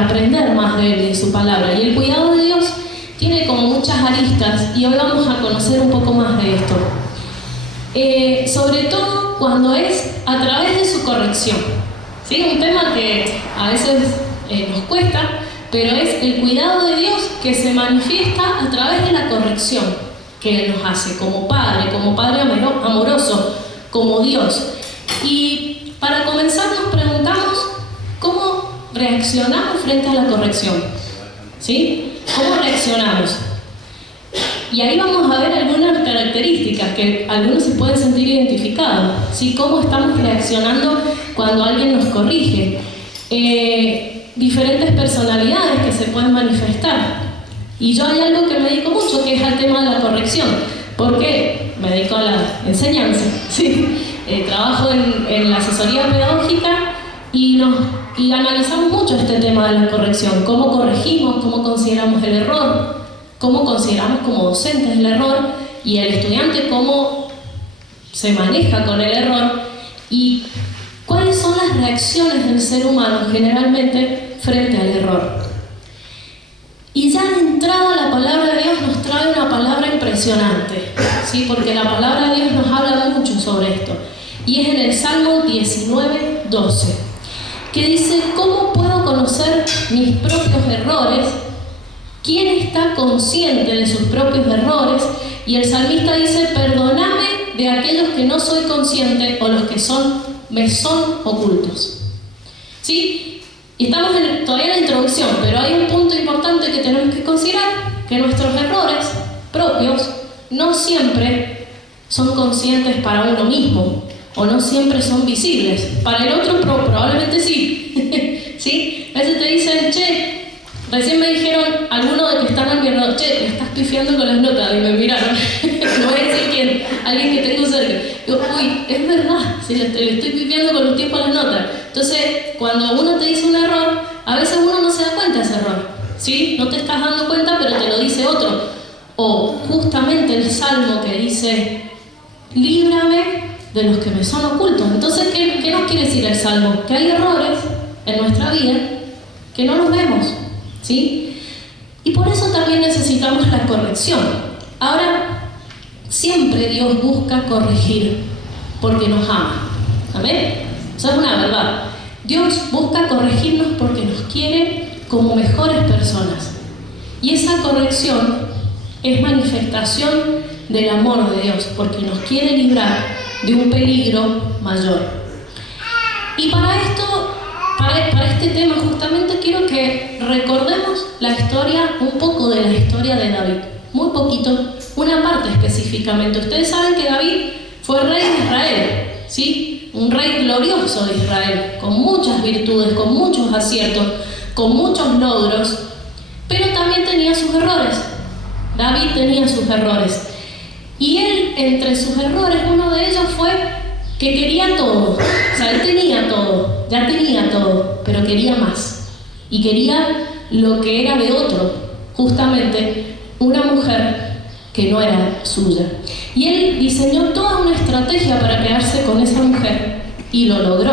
para aprender más de Él y de su palabra. Y el cuidado de Dios tiene como muchas aristas y hoy vamos a conocer un poco más de esto. Sobre todo cuando es a través de su corrección. ¿Sí? Un tema que a veces nos cuesta, pero es el cuidado de Dios que se manifiesta a través de la corrección que Él nos hace como Padre amoroso, como Dios. Y para comenzar nos preguntamos cómo reaccionamos frente a la corrección. ¿Sí? ¿Cómo reaccionamos? Y ahí vamos a ver algunas características que algunos se pueden sentir identificados. ¿Sí? ¿Cómo estamos reaccionando cuando alguien nos corrige? Diferentes personalidades que se pueden manifestar. Y yo hay algo que me dedico mucho, que es al tema de la corrección. Porque me dedico a la enseñanza. ¿Sí? Trabajo en la asesoría pedagógica y analizamos mucho este tema de la corrección. Cómo corregimos, cómo consideramos el error, cómo consideramos como docentes el error y el estudiante cómo se maneja con el error y cuáles son las reacciones del ser humano generalmente frente al error. Y ya de entrada la palabra de Dios nos trae una palabra impresionante, ¿sí? Porque la palabra de Dios nos habla mucho sobre esto. Y es en el Salmo 19:12, que dice: ¿cómo puedo conocer mis propios errores? ¿Quién está consciente de sus propios errores? Y el salmista dice: perdóname de aquellos que no soy consciente o los que me son ocultos. ¿Sí? Y estamos todavía en la introducción, pero hay un punto importante que tenemos que considerar, que nuestros errores propios no siempre son conscientes para uno mismo, o no siempre son visibles. Para el otro probablemente sí. ¿Sí? A veces te dicen: che, recién me dijeron algunos de que están a mi alrededor, che, me estás pifiando con las notas, y me miraron. No voy a decir quién, alguien que tengo cerca. Digo: uy, es verdad, si le estoy pifiando con los tiempos a las notas. Entonces, cuando uno te dice un error, a veces uno no se da cuenta de ese error. ¿Sí? No te estás dando cuenta, pero te lo dice otro. O justamente el Salmo que dice: líbrame de los que me son ocultos. Entonces, ¿qué nos quiere decir el Salmo? Que hay errores en nuestra vida que no los vemos. ¿Sí? Y por eso también necesitamos la corrección. Ahora, siempre Dios busca corregir porque nos ama. ¿Amén? Eso es una verdad. Dios busca corregirnos porque nos quiere como mejores personas. Y esa corrección es manifestación del amor de Dios, porque nos quiere librar de un peligro mayor. Y para esto, para este tema justamente quiero que recordemos la historia, un poco de la historia de David. Muy poquito, una parte específicamente. Ustedes saben que David fue rey de Israel, ¿sí? Un rey glorioso de Israel, con muchas virtudes, con muchos aciertos, con muchos logros, pero también tenía sus errores. David tenía sus errores. Y él, entre sus errores, uno de ellos fue que quería todo. O sea, él tenía todo, ya tenía todo, pero quería más. Y quería lo que era de otro, justamente una mujer que no era suya. Y él diseñó toda una estrategia para quedarse con esa mujer y lo logró,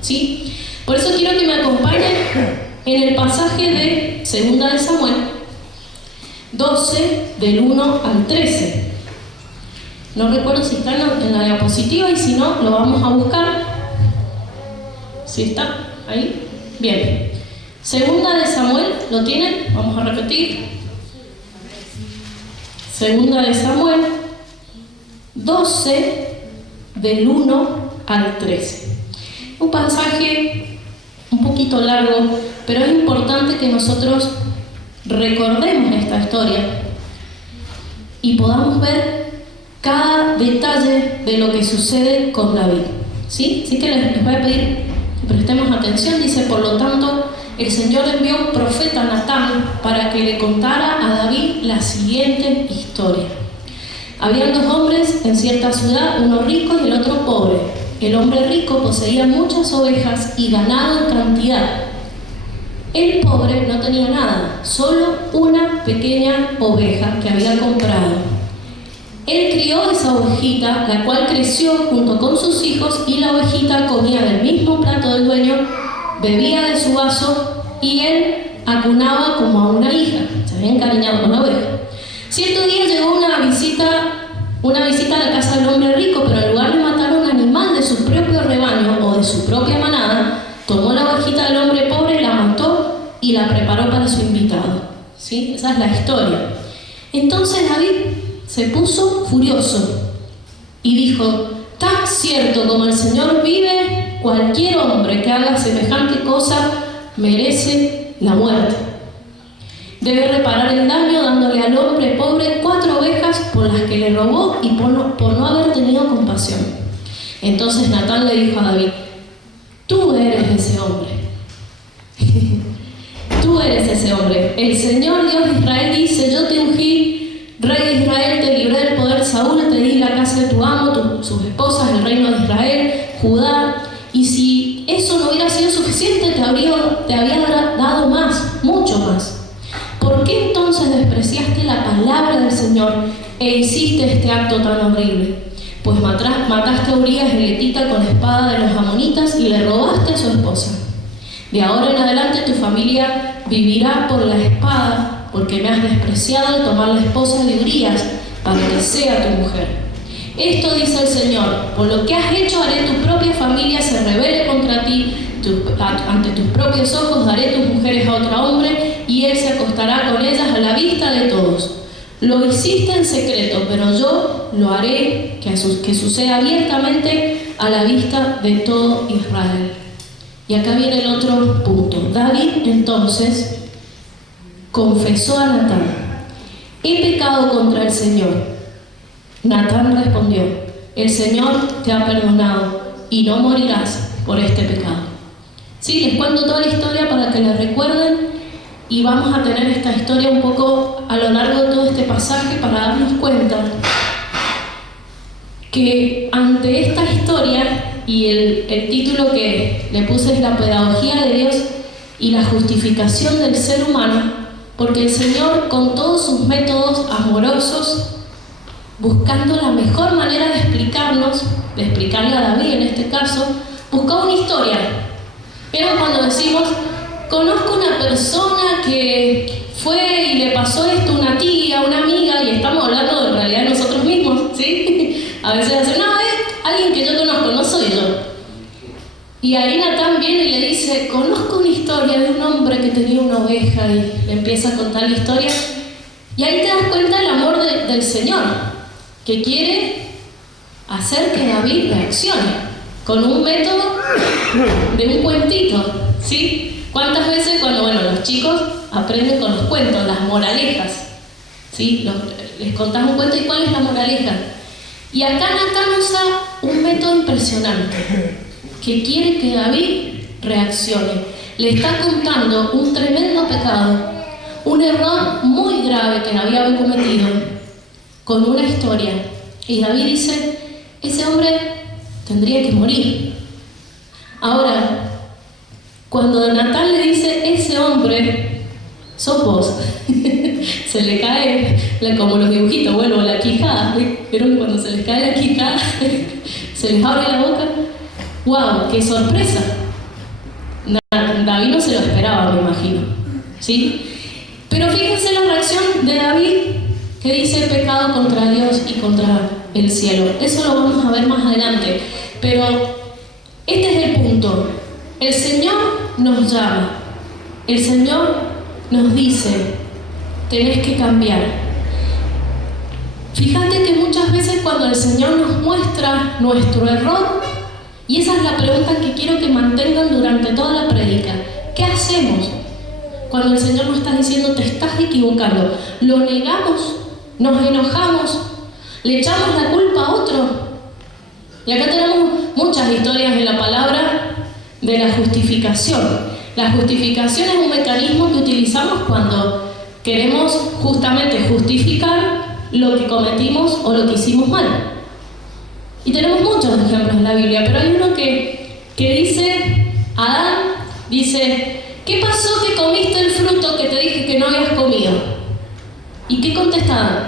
¿sí? Por eso quiero que me acompañen en el pasaje de 2 de Samuel 12, del 1 al 13. No recuerdo si está en la diapositiva y si no, lo vamos a buscar. ¿Sí está? ¿Ahí? Bien. 2 de Samuel, ¿lo tienen? Vamos a repetir. 2 de Samuel 12, del 1 al 13. Un pasaje un poquito largo, pero es importante que nosotros recordemos esta historia y podamos ver cada detalle de lo que sucede con David. ¿Sí? Así que les voy a pedir que prestemos atención. Dice: por lo tanto, el Señor envió un profeta, Natán, para que le contara a David la siguiente historia. Habían 2 hombres en cierta ciudad, uno rico y el otro pobre. El hombre rico poseía muchas ovejas y ganado en cantidad. El pobre no tenía nada, solo una pequeña oveja que había comprado. Él crió esa ovejita, la cual creció junto con sus hijos, y la ovejita comía del mismo plato del dueño, bebía de su vaso y él acunaba como a una hija, se había encariñado con la oveja. Cierto día llegó una visita a la casa del hombre rico, pero en lugar de matar a un animal de su propio rebaño o de su propia manada, tomó la ovejita del hombre pobre, la mató y la preparó para su invitado. ¿Sí? Esa es la historia. Entonces David se puso furioso y dijo: tan cierto como el Señor vive, cualquier hombre que haga semejante cosa merece la muerte. Debe reparar el daño dándole al hombre pobre 4 ovejas por las que le robó y por no haber tenido compasión. Entonces Natán le dijo a David: tú eres ese hombre. Tú eres ese hombre. El Señor Dios de Israel dice: yo te ungí rey de Israel, te libré del poder de Saúl, te di la casa de tu amo, sus esposas, el reino de Israel, Judá. Y si eso no hubiera sido suficiente, te había dado más, mucho más. ¿Por qué entonces despreciaste la palabra del Señor e hiciste este acto tan horrible? Pues mataste a Urías el Etita con la espada de los amonitas y le robaste a su esposa. De ahora en adelante tu familia vivirá por la espada, porque me has despreciado al tomar la esposa de Urías para que sea tu mujer. Esto dice el Señor: por lo que has hecho haré tu propia familia se rebele contra ti, ante tus propios ojos daré tus mujeres a otro hombre y él se acostará con ellas a la vista de todos. Lo hiciste en secreto, pero yo lo haré que suceda abiertamente a la vista de todo Israel. Y acá viene el otro punto. David entonces confesó a Natán: he pecado contra el Señor. Natán respondió: el Señor te ha perdonado y no morirás por este pecado. Sí, les cuento toda la historia para que la recuerden y vamos a tener esta historia un poco a lo largo de todo este pasaje para darnos cuenta que ante esta historia, y el título que le puse es la pedagogía de Dios y la justificación del ser humano, porque el Señor, con todos sus métodos amorosos, buscando la mejor manera de explicarnos, de explicarle a David en este caso, buscó una historia. Pero cuando decimos: conozco una persona que fue y le pasó esto a una tía, una amiga, y estamos hablando de realidad de nosotros mismos, ¿sí? A veces hacen: no, es alguien que yo conozco, no soy yo. Y ahí Natán viene y le dice: conozco una historia de un hombre que tenía una oveja, y le empieza a contar la historia. Y ahí te das cuenta del amor del Señor, que quiere hacer que David reaccione con un método de un cuentito, ¿sí? ¿Cuántas veces cuando los chicos aprenden con los cuentos, las moralejas, ¿sí? Les contás un cuento y ¿cuál es la moraleja? Y acá Natán usa un método impresionante que quiere que David reaccione. Le está contando un tremendo pecado, un error muy grave que había cometido, con una historia. Y David dice: ese hombre tendría que morir. Ahora, cuando Natán le dice ese hombre, sos vos, se le cae, como los dibujitos, vuelvo, la quijada. ¿Vieron cuando se les cae la quijada? Se les abre la boca. ¡Wow! ¡Qué sorpresa! David no se lo esperaba, me imagino, ¿sí? Pero fíjense la reacción de David, que dice: pecado contra Dios y contra el cielo. Eso lo vamos a ver más adelante. Pero este es el punto. El Señor nos llama. El Señor nos dice: tenés que cambiar. Fíjate que muchas veces cuando el Señor nos muestra nuestro error, y esa es la pregunta que quiero que mantengan durante toda la prédica: ¿qué hacemos cuando el Señor nos está diciendo te estás equivocando? ¿Lo negamos? ¿Nos enojamos? ¿Le echamos la culpa a otro? Y acá tenemos muchas historias en la palabra de la justificación. La justificación es un mecanismo que utilizamos cuando queremos justamente justificar lo que cometimos o lo que hicimos mal. Y tenemos muchos ejemplos en la Biblia, pero hay uno que dice, Adán dice: ¿qué pasó que comiste el fruto que te dije que no habías comido? ¿Y qué contesta Adán?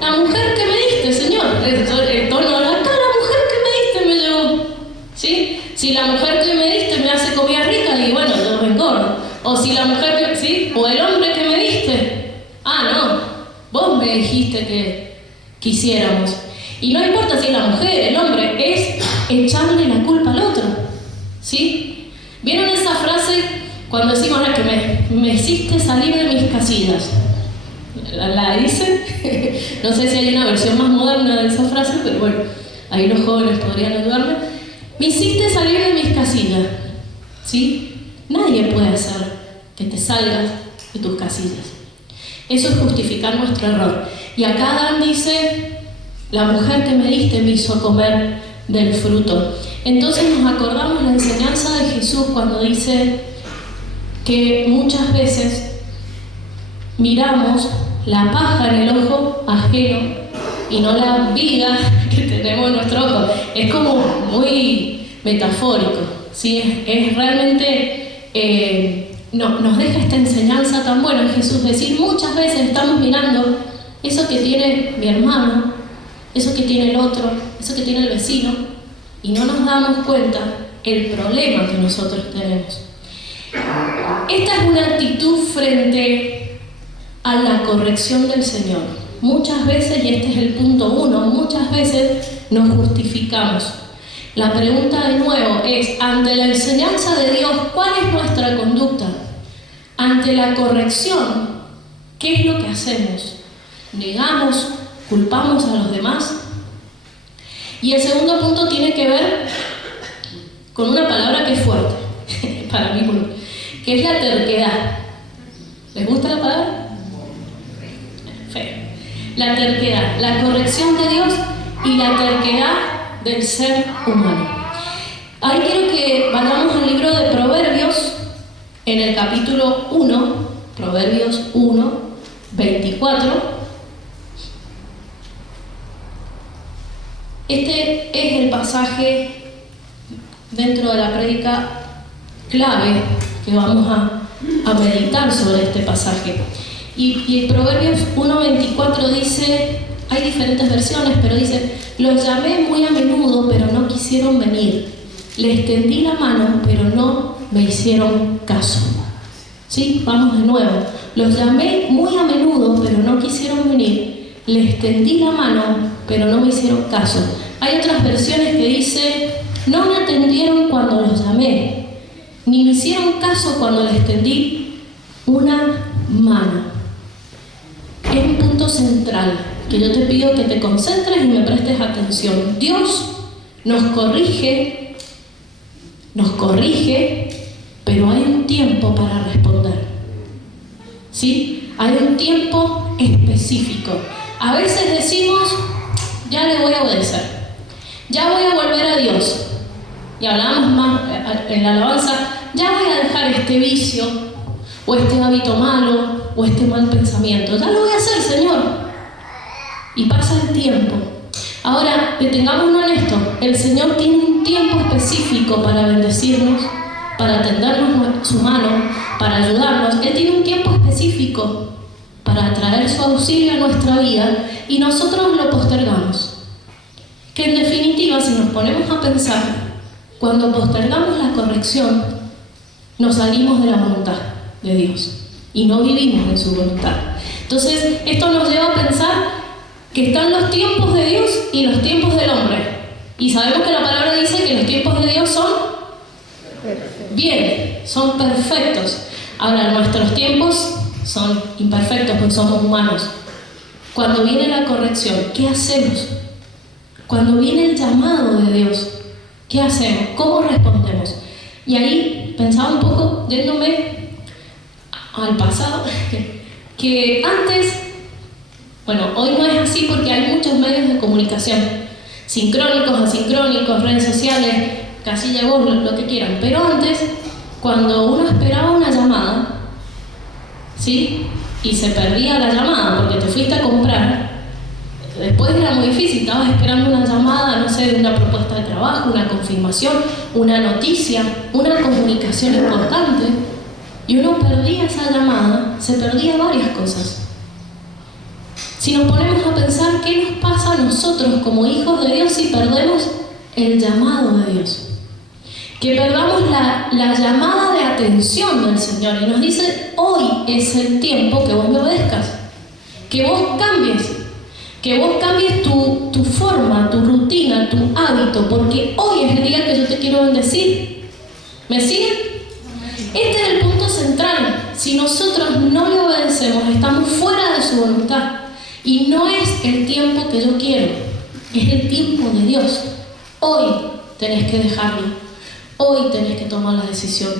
La mujer que me diste, Señor. El tono de acá, la mujer que me diste me llevó. ¿Sí? Si la mujer que me diste me hace comida rica, y bueno, yo me engordo. si la mujer que, ¿sí? O el hombre que me diste. Ah, no, vos me dijiste que quisiéramos. Y no importa si es la mujer, el hombre, es echarle la culpa al otro. ¿Sí? ¿Vieron esa frase cuando decimos que me hiciste salir de mis casillas? ¿La dicen? No sé si hay una versión más moderna de esa frase, pero bueno, ahí los jóvenes podrían ayudarme. Me hiciste salir de mis casillas. ¿Sí? Nadie puede hacer que te salgas de tus casillas. Eso es justificar nuestro error. Y acá Adán dice, la mujer que me diste me hizo comer del fruto. Entonces nos acordamos la enseñanza de Jesús cuando dice que muchas veces miramos la paja en el ojo ajeno y no la viga que tenemos en nuestro ojo. Es como muy metafórico, ¿sí? Es realmente, nos deja esta enseñanza tan buena en Jesús, decir, muchas veces estamos mirando eso que tiene mi hermano, eso que tiene el otro, eso que tiene el vecino, y no nos damos cuenta el problema que nosotros tenemos. Esta es una actitud frente a la corrección del Señor. Muchas veces, y este es el punto 1, muchas veces nos justificamos. La pregunta de nuevo es, ante la enseñanza de Dios, ¿cuál es nuestra conducta? Ante la corrección, ¿qué es lo que hacemos? ¿Negamos? ¿Culpamos a los demás? Y el segundo punto tiene que ver con una palabra que es fuerte, para mí, que es la terquedad. ¿Les gusta la palabra? Feo. La terquedad, la corrección de Dios y la terquedad del ser humano. Ahí quiero que vayamos al libro de Proverbios, en el capítulo 1, Proverbios 1, 24. Este es el pasaje dentro de la prédica clave que vamos a meditar sobre este pasaje. Y Proverbios 1:24 dice, hay diferentes versiones, pero dice, los llamé muy a menudo, pero no quisieron venir. Les tendí la mano, pero no me hicieron caso. ¿Sí? Vamos de nuevo. Los llamé muy a menudo, pero no quisieron venir. Les tendí la mano, pero no me hicieron caso. Hay otras versiones que dice, no me atendieron cuando los llamé, ni me hicieron caso cuando les tendí una mano. Es un punto central que yo te pido que te concentres y me prestes atención. Dios nos corrige, pero hay un tiempo para responder. ¿Sí? Hay un tiempo específico. A veces decimos, ya le voy a obedecer, ya voy a volver a Dios. Y hablamos más en la alabanza, ya voy a dejar este vicio, o este hábito malo, o este mal pensamiento. Ya lo voy a hacer, Señor. Y pasa el tiempo. Ahora, detengámonos en esto. El Señor tiene un tiempo específico para bendecirnos, para tendernos su mano, para ayudarnos. Él tiene un tiempo específico para traer su auxilio a nuestra vida y nosotros lo postergamos. Que en definitiva, si nos ponemos a pensar, cuando postergamos la corrección, nos salimos de la voluntad de Dios y no vivimos en su voluntad. Entonces, esto nos lleva a pensar que están los tiempos de Dios y los tiempos del hombre. Y sabemos que la palabra dice que los tiempos de Dios son bien, son perfectos. Ahora, nuestros tiempos son imperfectos porque somos humanos. Cuando viene la corrección, ¿qué hacemos? Cuando viene el llamado de Dios, ¿qué hacemos? ¿Cómo respondemos? Y ahí pensaba un poco, yéndome al pasado, que antes, bueno, hoy no es así porque hay muchos medios de comunicación, sincrónicos, asincrónicos, redes sociales, casilla voz, lo que quieran, pero antes, cuando uno esperaba una llamada, ¿sí? Y se perdía la llamada porque te fuiste a comprar, después era muy difícil, estabas esperando una llamada, no sé, de una propuesta de trabajo, una confirmación, una noticia, una comunicación importante, y uno perdía esa llamada, se perdía varias cosas. Si nos ponemos a pensar qué nos pasa a nosotros como hijos de Dios si perdemos el llamado de Dios, que perdamos la llamada de atención bendición del Señor y nos dice: hoy es el tiempo que vos me obedezcas, que vos cambies tu forma, tu rutina, tu hábito, porque hoy es el día que yo te quiero bendecir. ¿Me siguen? Este es el punto central. Si nosotros no le obedecemos, estamos fuera de su voluntad. Y no es el tiempo que yo quiero, es el tiempo de Dios. Hoy tenés que dejarlo, hoy tenés que tomar la decisión.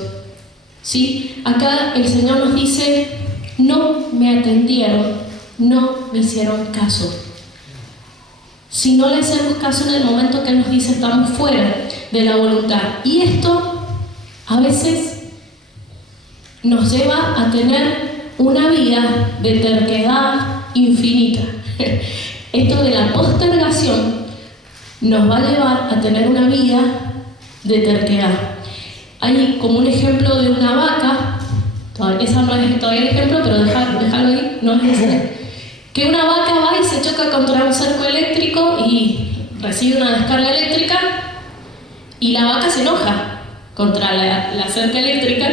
¿Sí? Acá el Señor nos dice: no me atendieron, no me hicieron caso. Si no le hacemos caso en el momento que Él nos dice, estamos fuera de la voluntad. Y esto a veces nos lleva a tener una vida de terquedad infinita. Esto de la postergación nos va a llevar a tener una vida de terquedad. Hay como un ejemplo de una vaca, esa no es todavía el ejemplo, pero déjalo ahí, no es ese. Que una vaca va y se choca contra un cerco eléctrico y recibe una descarga eléctrica, y la vaca se enoja contra la cerca eléctrica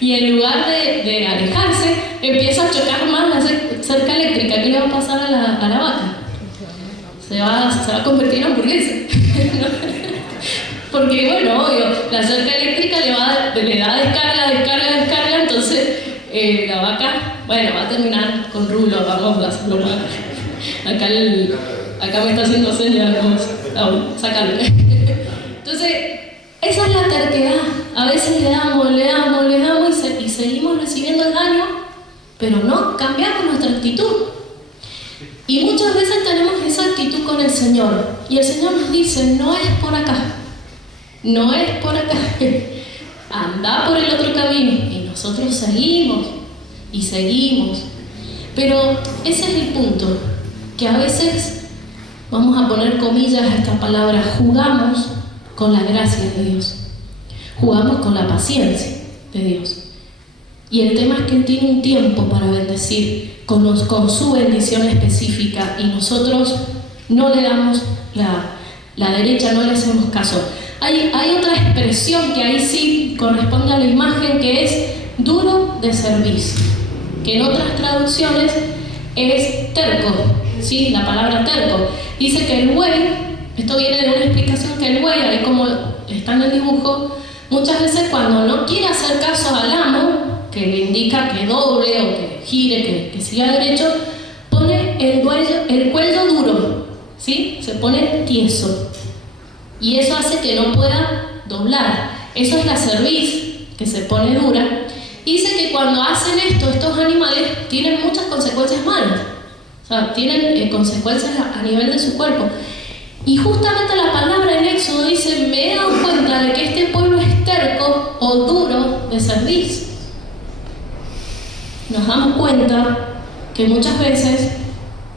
y en lugar de alejarse, empieza a chocar más la cerca eléctrica. ¿Qué le va a pasar a la vaca? Se va a convertir en hamburguesa. Porque, bueno, obvio, la cerca eléctrica le da descarga, entonces la vaca, bueno, va a terminar con rulo, vamos a hacerlo. Acá me está haciendo señas, vamos, sacarlo. Entonces, esa es la terquedad. A veces le damos y seguimos recibiendo el daño, pero no cambiamos nuestra actitud. Y muchas veces tenemos esa actitud con el Señor. Y el Señor nos dice: no es por acá. No es por acá. Anda por el otro camino. Y nosotros seguimos. Pero ese es el punto. Que a veces, vamos a poner comillas a esta palabra, jugamos con la gracia de Dios. Jugamos con la paciencia de Dios. Y el tema es que Él tiene un tiempo para bendecir con su bendición específica, y nosotros no le damos la derecha, no le hacemos caso. Hay otra expresión que ahí sí corresponde a la imagen, que es duro de cerviz, que en otras traducciones es terco, ¿sí? La palabra terco. Dice que el buey, esto viene de una explicación, que el buey, ahí como está en el dibujo, muchas veces cuando no quiere hacer caso al amo, que le indica que doble o que gire, que siga derecho, pone el cuello duro, ¿sí? Se pone tieso. Y eso hace que no pueda doblar. Eso es la cerviz, que se pone dura. Y dice que cuando hacen esto, estos animales tienen muchas consecuencias malas. O sea, tienen consecuencias a nivel de su cuerpo. Y justamente la palabra en Éxodo dice: me he dado cuenta de que este pueblo es terco o duro de cerviz. Nos damos cuenta que muchas veces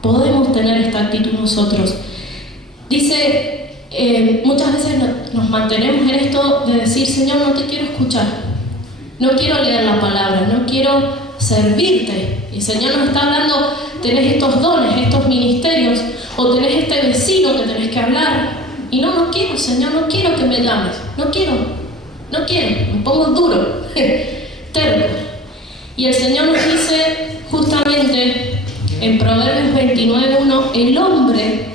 podemos tener esta actitud nosotros. Dice, muchas veces nos mantenemos en esto de decir: Señor, no te quiero escuchar, no quiero leer la palabra, no quiero servirte. Y el Señor nos está hablando: tenés estos dones, estos ministerios, o tenés este vecino que tenés que hablar. Y no quiero, Señor, no quiero que me llames, no quiero, me pongo duro, terco. Y el Señor nos dice justamente en Proverbios 29:1: el hombre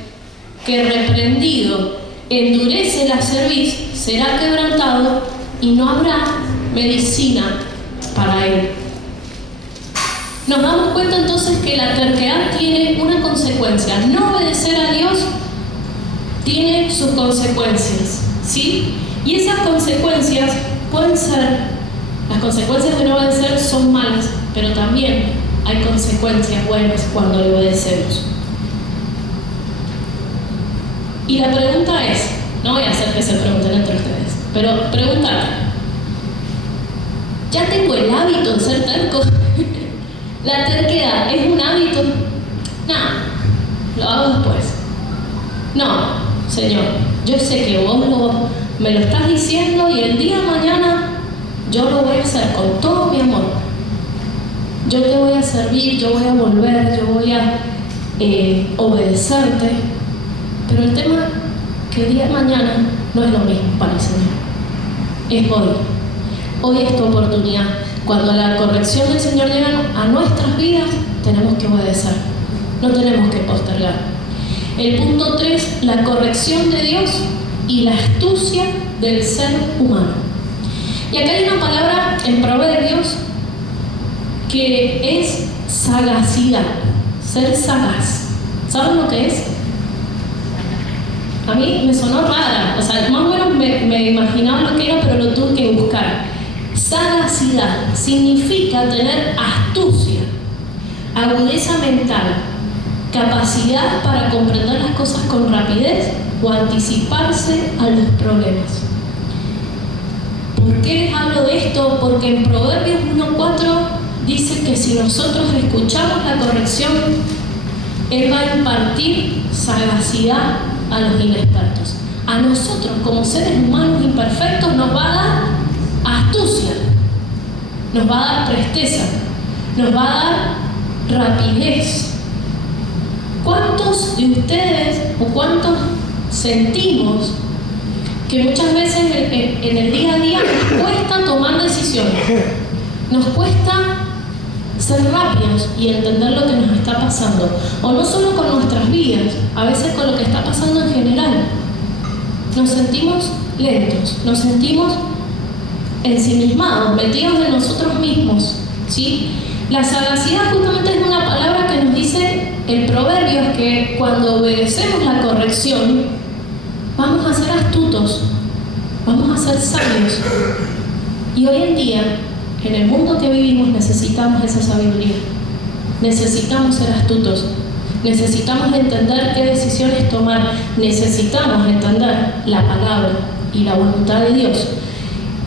que reprendido endurece la cerviz será quebrantado, y no habrá medicina para él. Nos damos cuenta entonces que la terquedad tiene una consecuencia. No obedecer a Dios tiene sus consecuencias, ¿sí? Y esas consecuencias pueden ser... Las consecuencias de no obedecer son malas, pero también hay consecuencias buenas cuando le obedecemos. Y la pregunta es, no voy a hacer que se pregunten entre ustedes, pero preguntar: ¿ya tengo el hábito de ser terco? ¿La terquedad es un hábito? No, lo hago después. No, Señor, yo sé que vos me lo estás diciendo, y el día de mañana yo lo voy a hacer con todo mi amor. Yo te voy a servir, yo voy a volver, yo voy a obedecerte. Pero el tema que el día de mañana no es lo mismo para el Señor. Es hoy. Hoy es tu oportunidad. Cuando la corrección del Señor llega a nuestras vidas, tenemos que obedecer. No tenemos que postergar. El punto 3, la corrección de Dios y la astucia del ser humano. Y acá hay una palabra en Proverbios que es sagacidad, ser sagaz. ¿Saben lo que es? A mí me sonó rara, o sea, más o menos me imaginaba lo que era, pero lo tuve que buscar. Sagacidad significa tener astucia, agudeza mental, capacidad para comprender las cosas con rapidez o anticiparse a los problemas. ¿Por qué les hablo de esto? Porque en Proverbios 1:4 dice que si nosotros escuchamos la corrección, Él va a impartir sagacidad a los inexpertos. A nosotros, como seres humanos imperfectos, nos va a dar astucia, nos va a dar presteza, nos va a dar rapidez. ¿Cuántos de ustedes o cuántos sentimos que muchas veces en el día a día nos cuesta tomar decisiones? Nos cuesta ser rápidos y entender lo que nos está pasando, o no solo con nuestras vidas, a veces con lo que está pasando en general. Nos sentimos lentos, nos sentimos ensimismados, metidos en nosotros mismos, ¿sí? La sagacidad justamente es una palabra que nos dice el proverbio, que cuando obedecemos la corrección vamos a ser astutos, vamos a ser sabios. Y hoy en día, en el mundo que vivimos, necesitamos esa sabiduría. Necesitamos ser astutos. Necesitamos entender qué decisiones tomar. Necesitamos entender la palabra y la voluntad de Dios.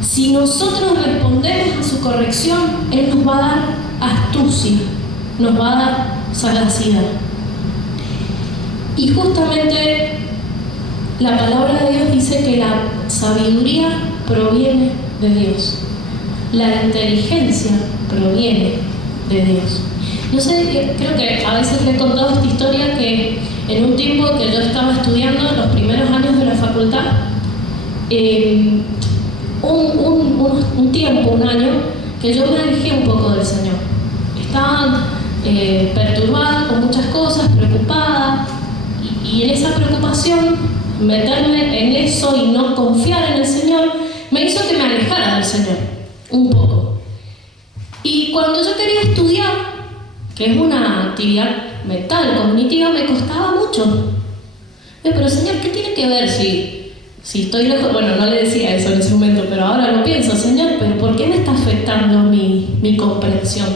Si nosotros respondemos a su corrección, Él nos va a dar astucia, nos va a dar sagacidad. Y justamente la palabra de Dios dice que la sabiduría proviene de Dios. La inteligencia proviene de Dios. No sé, creo que a veces le he contado esta historia, que en un tiempo que yo estaba estudiando, en los primeros años de la facultad, un año, que yo me alejé un poco del Señor. Estaba perturbada con muchas cosas, preocupada, y en esa preocupación, meterme en eso y no confiar en el Señor, me hizo que me alejara del Señor un poco. Y cuando yo quería estudiar, que es una actividad mental, cognitiva, me costaba mucho. Pero Señor, ¿qué tiene que ver si estoy lejos? Bueno, no le decía eso en ese momento, pero ahora lo pienso. Señor, ¿pero por qué me está afectando mi comprensión?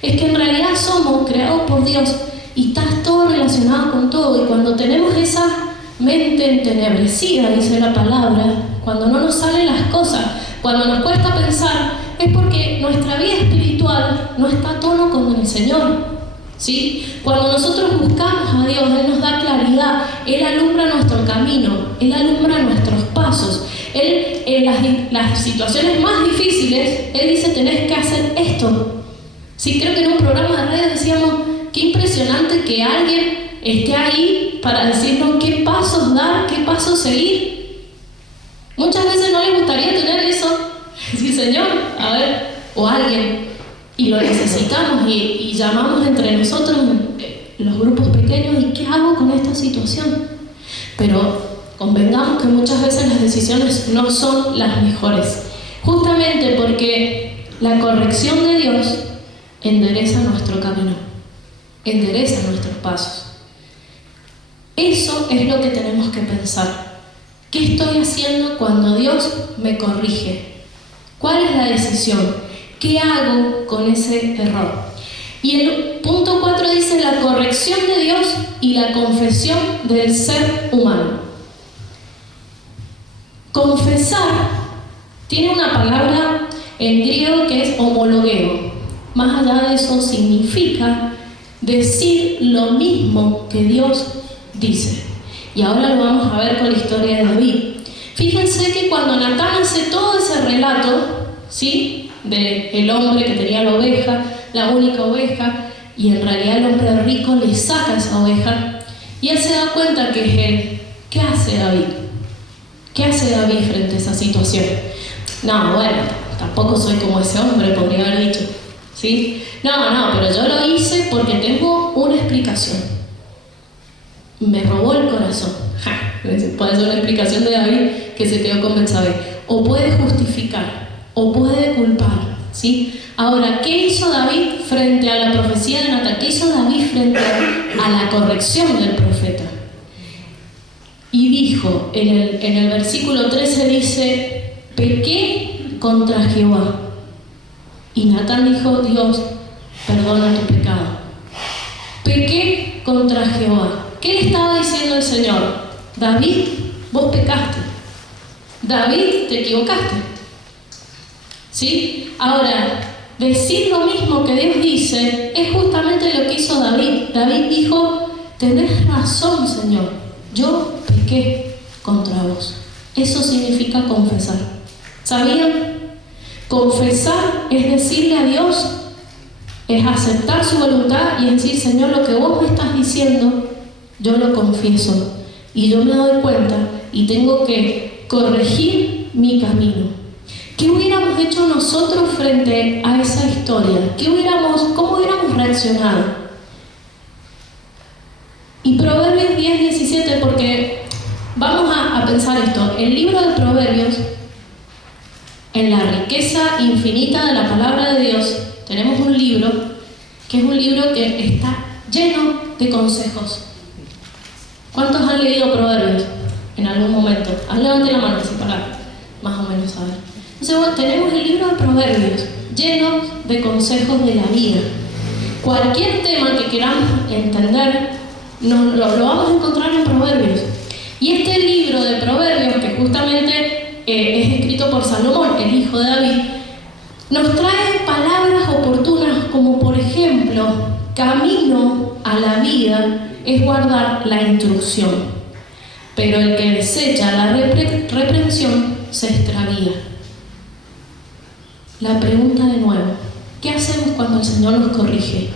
Es que en realidad somos creados por Dios y está todo relacionado con todo. Y cuando tenemos esa mente entenebrecida, dice la palabra, cuando no nos salen las cosas, cuando nos cuesta pensar, es porque nuestra vida espiritual no está a tono con el Señor, ¿sí? Cuando nosotros buscamos a Dios, Él nos da claridad, Él alumbra nuestro camino, Él alumbra nuestros pasos. Él, en las situaciones más difíciles, Él dice, tenés que hacer esto. Sí, creo que en un programa de radio decíamos, qué impresionante que alguien esté ahí para decirnos qué pasos dar, qué pasos seguir. Muchas veces no le gustaría tener eso. Sí, Señor, a ver, o alguien, y lo necesitamos y llamamos entre nosotros, los grupos pequeños, ¿y qué hago con esta situación? Pero convengamos que muchas veces las decisiones no son las mejores, justamente porque la corrección de Dios endereza nuestro camino, endereza nuestros pasos. Eso es lo que tenemos que pensar. ¿Qué estoy haciendo cuando Dios me corrige? ¿Cuál es la decisión? ¿Qué hago con ese error? Y el punto 4 dice la corrección de Dios y la confesión del ser humano. Confesar tiene una palabra en griego que es homologeo. Más allá de eso, significa decir lo mismo que Dios dice. Y ahora lo vamos a ver con la historia de David. Fíjense que cuando Natán hace todo ese relato, ¿sí?, del hombre que tenía la oveja, la única oveja, y en realidad el hombre rico le saca esa oveja, y él se da cuenta que es él. ¿Qué hace David? ¿Qué hace David frente a esa situación? No, bueno, tampoco soy como ese hombre, podría haber dicho, ¿sí? No, pero yo lo hice porque tengo una explicación. Me robó el corazón. Puede ser una explicación de David que se quedó con Betsabé. O puede justificar, o puede culpar, ¿sí? Ahora, ¿qué hizo David frente a la profecía de Natán? ¿Qué hizo David frente a la corrección del profeta? Y dijo, en el versículo 13 dice, pequé contra Jehová. Y Natán dijo, Dios, perdona tu pecado. Pequé contra Jehová. ¿Qué le estaba diciendo el Señor? David, vos pecaste. David, te equivocaste. ¿Sí? Ahora, decir lo mismo que Dios dice es justamente lo que hizo David. David dijo, tenés razón, Señor, yo pequé contra vos. Eso significa confesar. ¿Sabían? Confesar es decirle a Dios, es aceptar su voluntad y es decir, Señor, lo que vos me estás diciendo, yo lo confieso y yo me doy cuenta y tengo que corregir mi camino. ¿Qué hubiéramos hecho nosotros frente a esa historia? ¿Cómo hubiéramos reaccionado? Y Proverbios 10, 17, porque vamos a pensar esto. El libro de Proverbios, en la riqueza infinita de la palabra de Dios, tenemos un libro que es un libro que está lleno de consejos. ¿Cuántos han leído Proverbios en algún momento? Levanten la mano así para más o menos saber. Entonces, tenemos el libro de Proverbios lleno de consejos de la vida. Cualquier tema que queramos entender, lo vamos a encontrar en Proverbios. Y este libro de Proverbios, que justamente es escrito por Salomón, el hijo de David, nos trae palabras oportunas como, por ejemplo, camino a la vida es guardar la instrucción, pero el que desecha la reprensión se extravía. La pregunta de nuevo, ¿qué hacemos cuando el Señor nos corrige?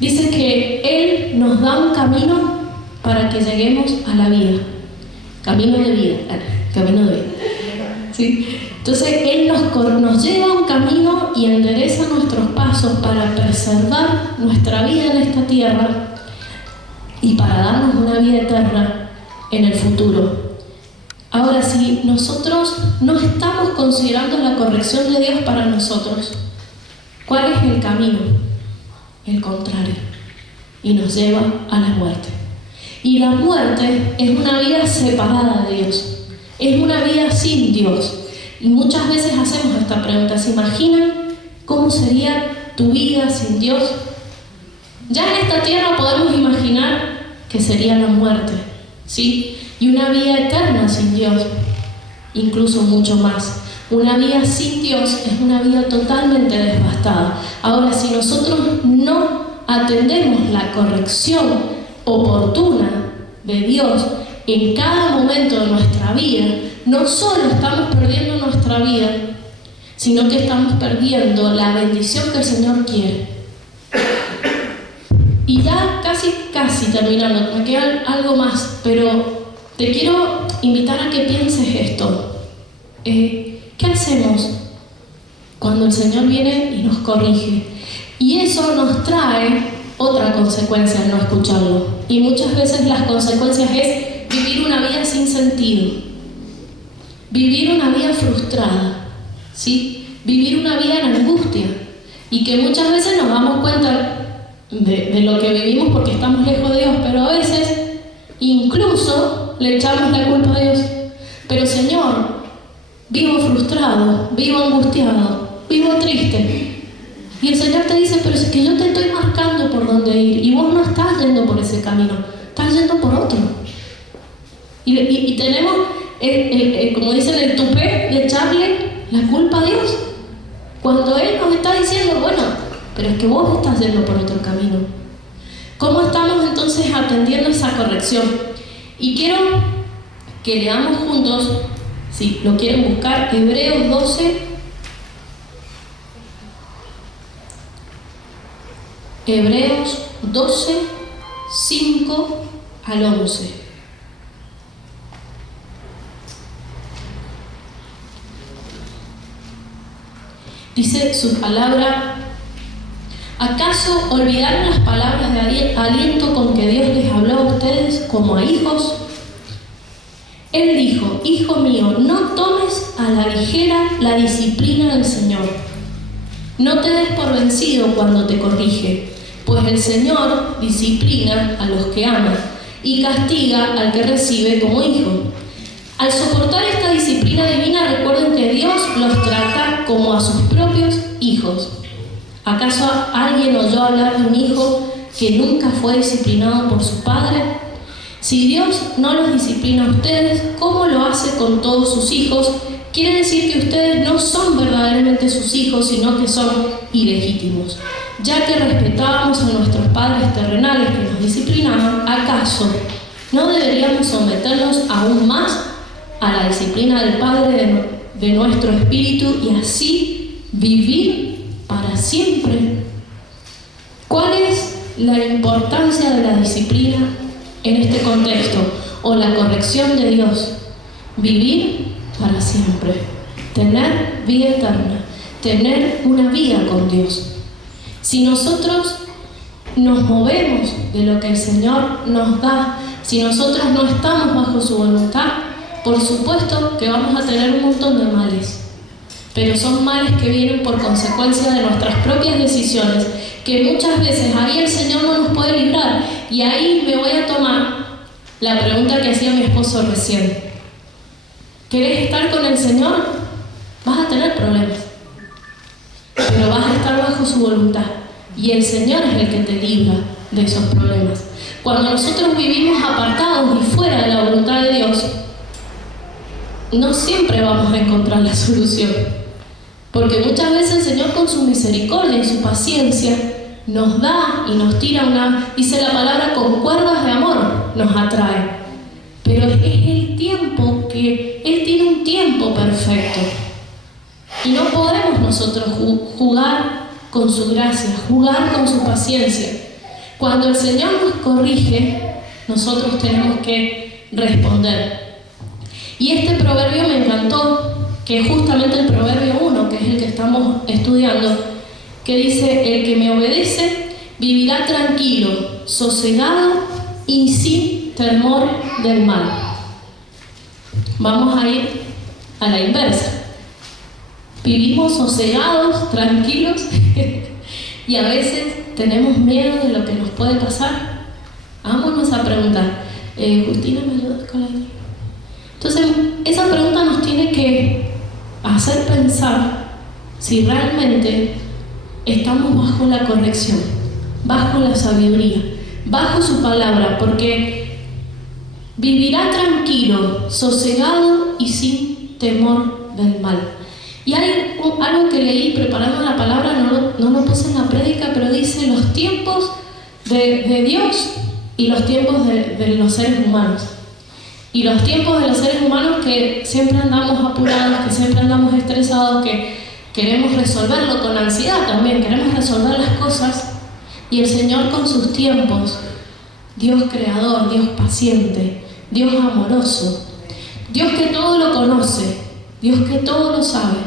Dice que Él nos da un camino para que lleguemos a la vida. Camino de vida. ¿Sí? Entonces Él nos lleva a un camino y endereza nuestros pasos para preservar nuestra vida en esta tierra y para darnos una vida eterna en el futuro. Ahora, si nosotros no estamos considerando la corrección de Dios para nosotros, ¿cuál es el camino? El contrario. Y nos lleva a la muerte. Y la muerte es una vida separada de Dios. Es una vida sin Dios. Y muchas veces hacemos esta pregunta. ¿Se imaginan cómo sería tu vida sin Dios? Ya en esta tierra podemos imaginar que sería la muerte, ¿sí? Y una vida eterna sin Dios, incluso mucho más. Una vida sin Dios es una vida totalmente devastada. Ahora, si nosotros no atendemos la corrección oportuna de Dios en cada momento de nuestra vida, no solo estamos perdiendo nuestra vida, sino que estamos perdiendo la bendición que el Señor quiere. Y ya casi terminando, me queda algo más, pero te quiero invitar a que pienses esto. ¿Qué hacemos cuando el Señor viene y nos corrige? Y eso nos trae otra consecuencia al no escucharlo. Y muchas veces las consecuencias es vivir una vida sin sentido, vivir una vida frustrada, ¿sí? Vivir una vida en angustia. Y que muchas veces nos damos cuenta de lo que vivimos porque estamos lejos de Dios, pero a veces incluso le echamos la culpa a Dios. Pero Señor, vivo frustrado, vivo angustiado, vivo triste. Y el Señor te dice, pero es que yo te estoy marcando por dónde ir y vos no estás yendo por ese camino, estás yendo por otro. Y tenemos, como dicen, el tupé de echarle la culpa a Dios. Cuando Él nos está diciendo, bueno, pero es que vos estás yendo por otro camino. ¿Cómo estamos entonces atendiendo esa corrección? Y quiero que leamos juntos, si lo quieren buscar, Hebreos 12. Hebreos 12, 5 al 11. Dice su palabra: ¿acaso olvidaron las palabras de aliento con que Dios les habló a ustedes como a hijos? Él dijo: hijo mío, no tomes a la ligera la disciplina del Señor. No te des por vencido cuando te corrige, pues el Señor disciplina a los que ama y castiga al que recibe como hijo. Al soportar esta disciplina divina, recuerden que Dios los trata como a sus propios hijos. ¿Acaso alguien oyó hablar de un hijo que nunca fue disciplinado por su padre? Si Dios no los disciplina a ustedes, ¿cómo lo hace con todos sus hijos? Quiere decir que ustedes no son verdaderamente sus hijos, sino que son ilegítimos. Ya que respetábamos a nuestros padres terrenales que nos disciplinaban, ¿acaso no deberíamos someternos aún más a la disciplina del Padre de nuestro espíritu y así vivir para siempre? ¿Cuál es la importancia de la disciplina en este contexto, o la corrección de Dios? Vivir para siempre, tener vida eterna, tener una vida con Dios. Si nosotros nos movemos de lo que el Señor nos da, si nosotros no estamos bajo su voluntad, por supuesto que vamos a tener un montón de males, pero son males que vienen por consecuencia de nuestras propias decisiones, que muchas veces ahí el Señor no nos puede librar. Y ahí me voy a tomar la pregunta que hacía mi esposo recién. ¿Querés estar con el Señor? Vas a tener problemas, pero vas a estar bajo su voluntad, y el Señor es el que te libra de esos problemas. Cuando nosotros vivimos apartados y fuera de la voluntad de Dios, no siempre vamos a encontrar la solución, porque muchas veces el Señor, con su misericordia y su paciencia, nos da y nos tira dice la palabra, con cuerdas de amor nos atrae. Pero es el tiempo que Él tiene, un tiempo perfecto, y no podemos nosotros jugar con su gracia, jugar con su paciencia. Cuando el Señor nos corrige, nosotros tenemos que responder. Y este proverbio me encantó, que es justamente el proverbio 1, que es el que estamos estudiando, que dice: el que me obedece vivirá tranquilo, sosegado y sin temor del mal. Vamos a ir a la inversa. Vivimos sosegados, tranquilos, y a veces tenemos miedo de lo que nos puede pasar. Hagámonos esa pregunta. Justina, ¿me ayudas con la idea? Entonces, esa pregunta nos tiene que hacer pensar si realmente estamos bajo la corrección, bajo la sabiduría, bajo su palabra, porque vivirá tranquilo, sosegado y sin temor del mal. Y hay algo que leí preparando la palabra, no lo puse en la prédica, pero dice los tiempos de Dios y los tiempos de los seres humanos. Y los tiempos de los seres humanos, que siempre andamos apurados, que siempre andamos estresados, que queremos resolverlo con ansiedad también, queremos resolver las cosas. Y el Señor, con sus tiempos, Dios creador, Dios paciente, Dios amoroso, Dios que todo lo conoce, Dios que todo lo sabe.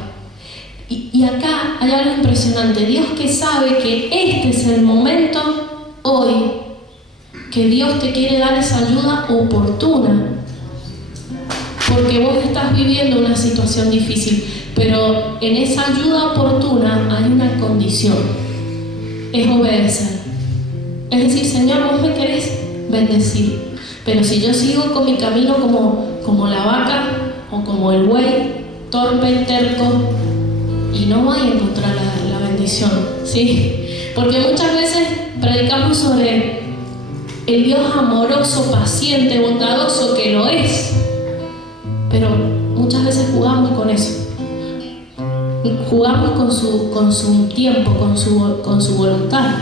Y acá hay algo impresionante. Dios que sabe que este es el momento hoy, que Dios te quiere dar esa ayuda oportuna, porque vos estás viviendo una situación difícil, pero en esa ayuda oportuna hay una condición: es obedecer. Es decir, Señor, vos me querés bendecir, pero si yo sigo con mi camino como la vaca o como el buey, torpe y terco, y no voy a encontrar la bendición, ¿sí? Porque muchas veces predicamos sobre el Dios amoroso, paciente, bondadoso, que lo es, pero muchas veces jugamos con eso. Jugamos con su tiempo, con su voluntad.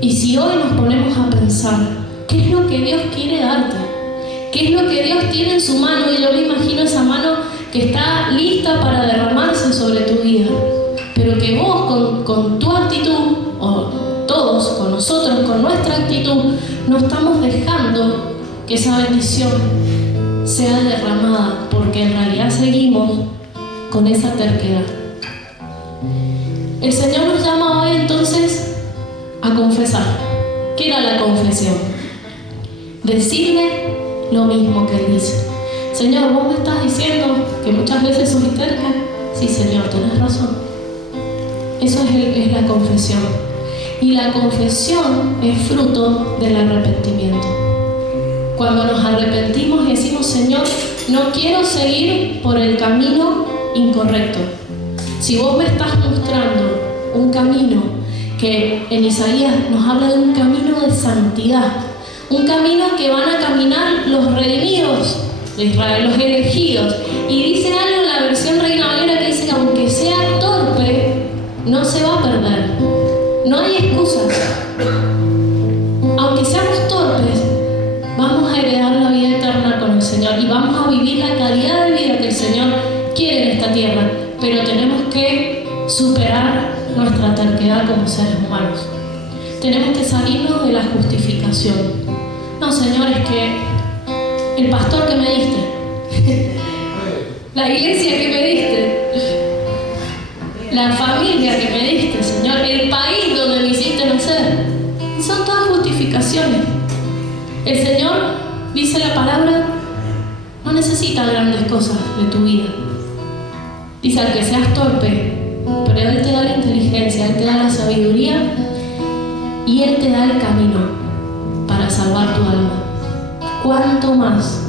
Y si hoy nos ponemos a pensar, ¿qué es lo que Dios quiere darte? ¿Qué es lo que Dios tiene en su mano? Y yo me imagino esa mano que está lista para derramarse sobre tu vida, pero que vos con tu actitud, o todos con nosotros, con nuestra actitud, no estamos dejando que esa bendición sea derramada, porque en realidad seguimos con esa terquedad. El Señor nos llama hoy entonces a confesar. ¿Qué era la confesión? Decirle lo mismo que Él dice. Señor, vos me estás diciendo que muchas veces soy terca. Sí, Señor, tenés razón. Eso es la confesión. Y la confesión es fruto del arrepentimiento. Cuando nos arrepentimos y decimos, Señor, no quiero seguir por el camino incorrecto. Si vos me estás mostrando un camino que en Isaías nos habla de un camino de santidad, un camino que van a caminar los redimidos de Israel, los elegidos, y dice algo en la versión Reina Valera que dice que aunque sea torpe, no se va a perder. No hay excusas. Aunque seamos torpes, vamos a heredar la vida eterna con el Señor y vamos a vivir la calidad de vida que el Señor quiere en esta tierra, pero tenemos que superar nuestra terquedad como seres humanos. Tenemos que salirnos de la justificación. No, Señor, es que el pastor que me diste, la iglesia que me diste, la familia que me diste, Señor, el país donde me hiciste nacer, son todas justificaciones. El Señor, dice la palabra, no necesita grandes cosas de tu vida. Dice, al que seas torpe, pero Él te da la inteligencia, Él te da la sabiduría y Él te da el camino para salvar tu alma. ¿Cuánto más